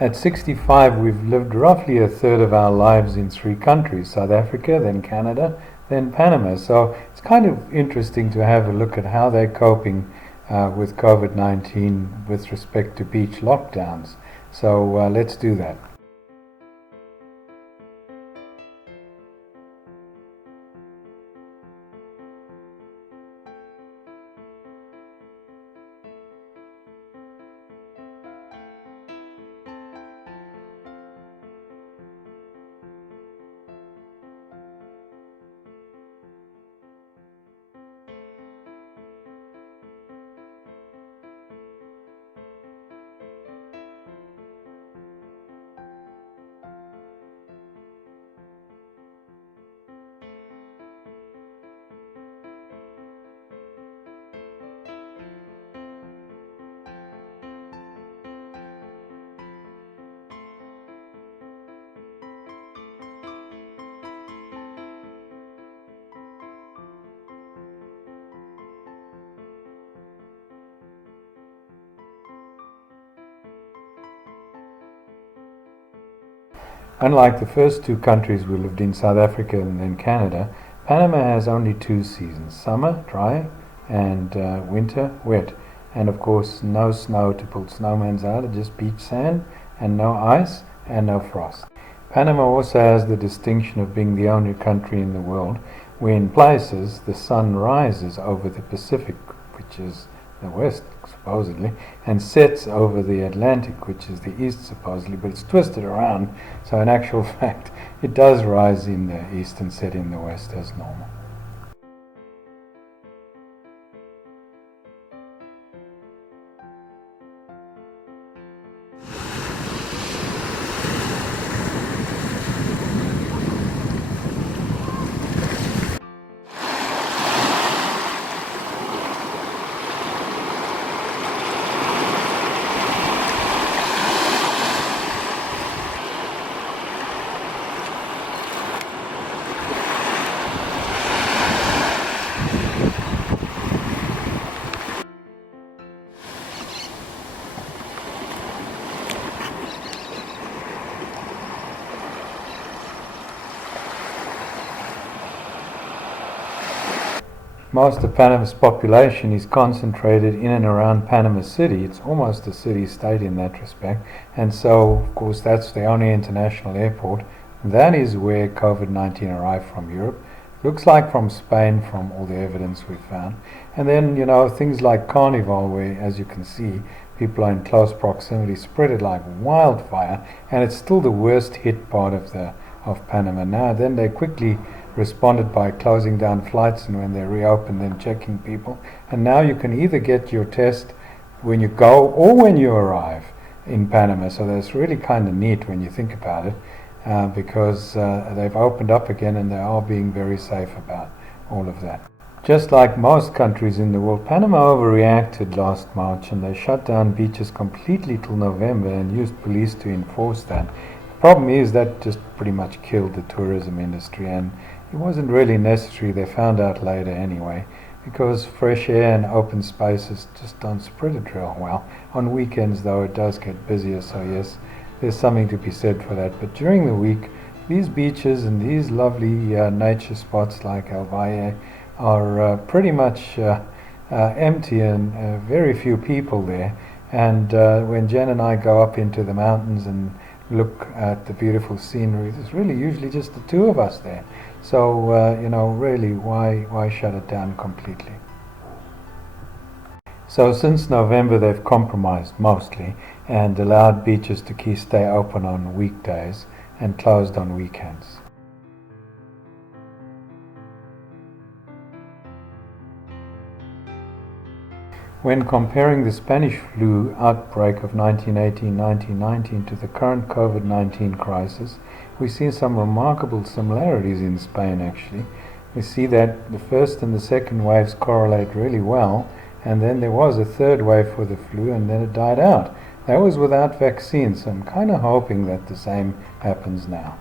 At 65, we've lived roughly a third of our lives in 3 countries, South Africa, then Canada, then Panama. So it's kind of interesting to have a look at how they're coping with COVID-19 with respect to beach lockdowns. So let's do that. Unlike the first 2 countries we lived in, South Africa and then Canada, Panama has only 2 seasons, summer, dry, and winter, wet. And of course, no snow to pull snowmans out, just beach sand, and no ice, and no frost. Panama also has the distinction of being the only country in the world where in places the sun rises over the Pacific, which is the west supposedly, and sets over the Atlantic, which is the east supposedly, but it's twisted around, so in actual fact it does rise in the east and set in the west as normal. Most of Panama's population is concentrated in and around Panama City. It's almost a city-state in that respect, and so of course that's the only international airport. That is where COVID-19 arrived from Europe. Looks like from Spain from all the evidence we've found. And then, things like Carnival, where, as you can see, people are in close proximity, spread it like wildfire, and it's still the worst hit part of Panama now. Then they quickly responded by closing down flights, and when they reopened, then checking people. And now you can either get your test when you go or when you arrive in Panama. So that's really kind of neat when you think about it, because they've opened up again and they are being very safe about all of that. Just like most countries in the world, Panama overreacted last March and they shut down beaches completely till November and used police to enforce that. The problem is that just pretty much killed the tourism industry, and it wasn't really necessary. They found out later anyway, because fresh air and open spaces just don't spread it real well. On weekends though it does get busier, so yes, there's something to be said for that. But during the week, these beaches and these lovely nature spots like El Valle are pretty much empty and very few people there. And when Jen and I go up into the mountains and look at the beautiful scenery, there's really usually just the 2 of us there. So, really, why shut it down completely? So since November, they've compromised mostly and allowed beaches to stay open on weekdays and closed on weekends. When comparing the Spanish flu outbreak of 1918-1919 to the current COVID-19 crisis, we see some remarkable similarities in Spain actually. We see that the first and the second waves correlate really well, and then there was a third wave for the flu and then it died out. That was without vaccines, so I'm kind of hoping that the same happens now.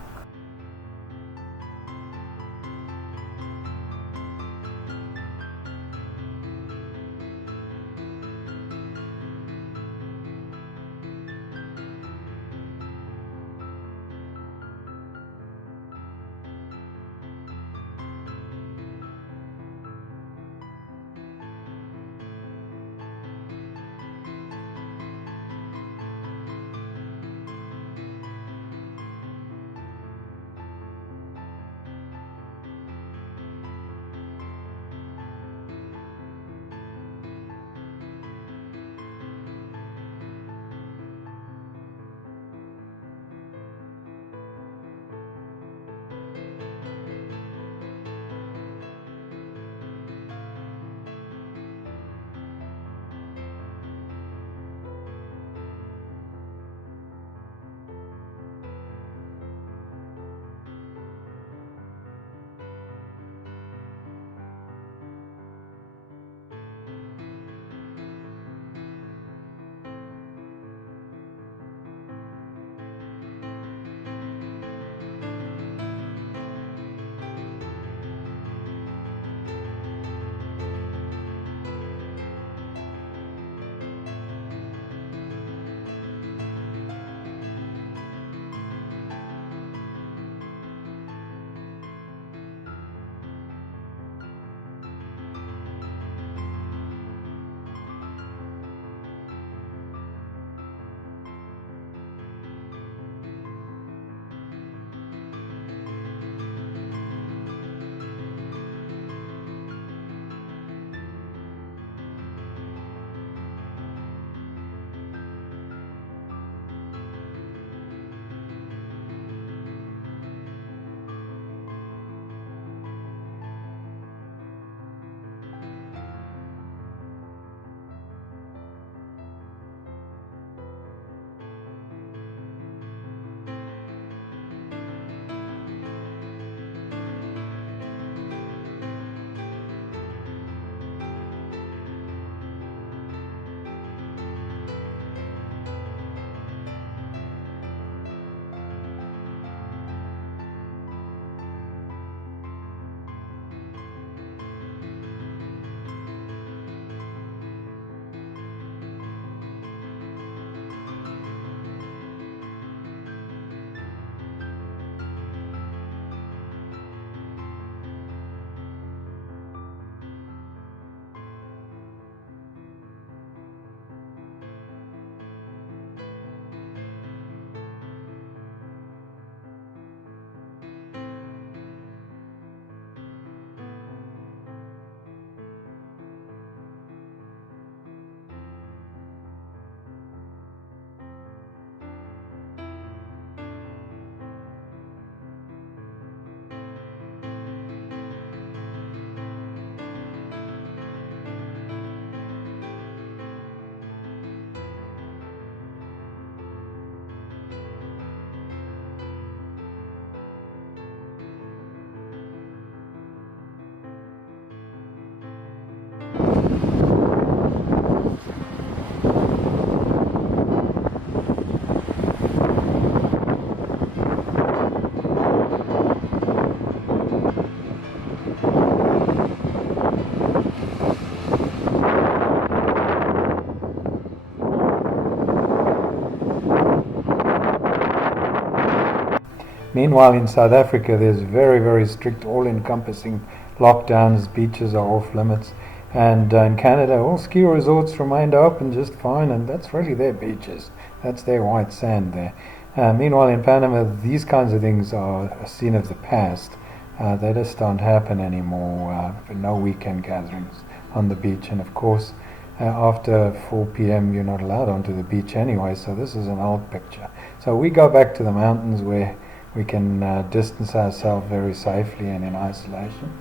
Meanwhile, in South Africa, there's very, very strict, all-encompassing lockdowns. Beaches are off limits. And in Canada, all ski resorts remained open just fine, and that's really their beaches. That's their white sand there. Meanwhile, in Panama, these kinds of things are a scene of the past. They just don't happen anymore. No weekend gatherings on the beach. And of course, after 4 p.m., you're not allowed onto the beach anyway, so this is an old picture. So we go back to the mountains where we can distance ourselves very safely and in isolation.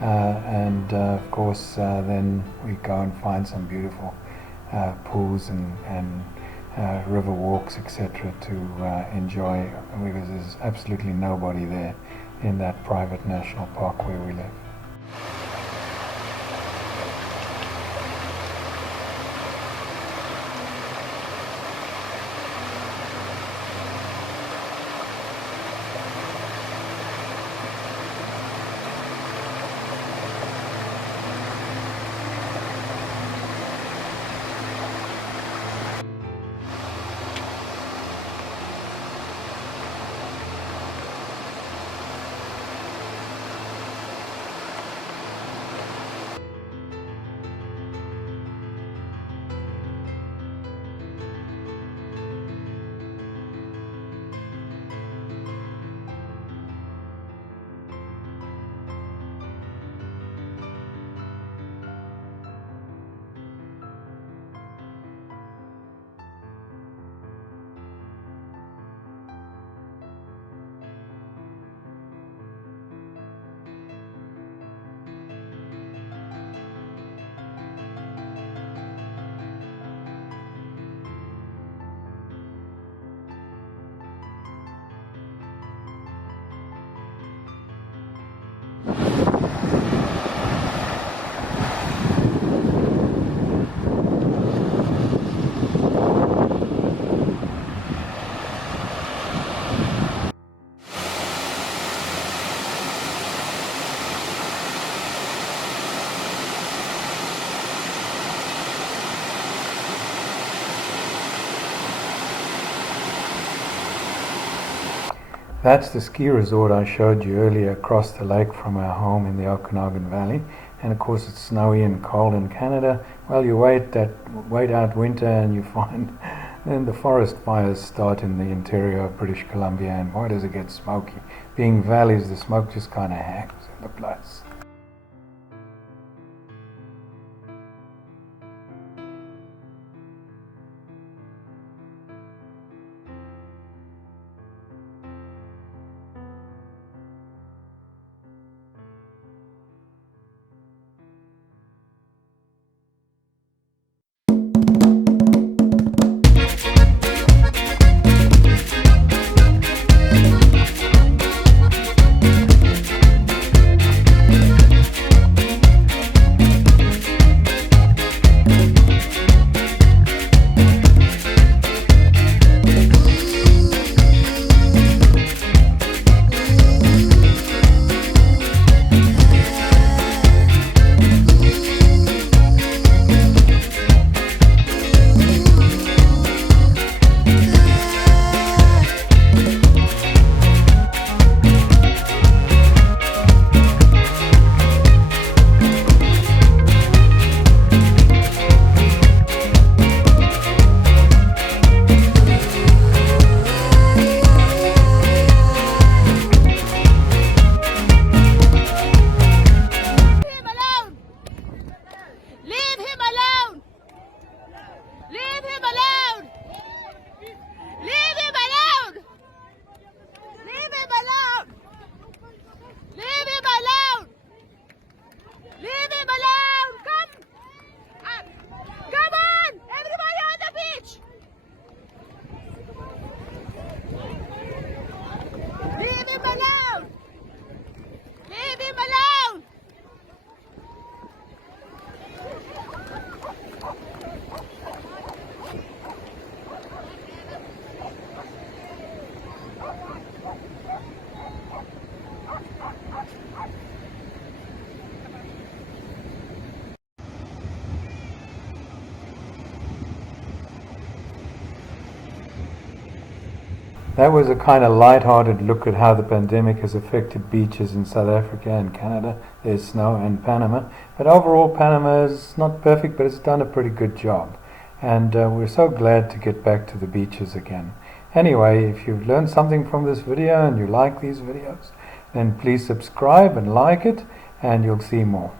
And of course, then we go and find some beautiful pools and river walks, etc., to enjoy, because there's absolutely nobody there in that private national park where we live. That's the ski resort I showed you earlier across the lake from our home in the Okanagan Valley. And of course it's snowy and cold in Canada. Well, you wait out winter and you find then the forest fires start in the interior of British Columbia, and boy does it get smoky. Being valleys, the smoke just kind of hangs in the place. That was a kind of light-hearted look at how the pandemic has affected beaches in South Africa and Canada. There's snow and Panama. But overall, Panama is not perfect, but it's done a pretty good job. And we're so glad to get back to the beaches again. Anyway, if you've learned something from this video and you like these videos, then please subscribe and like it, and you'll see more.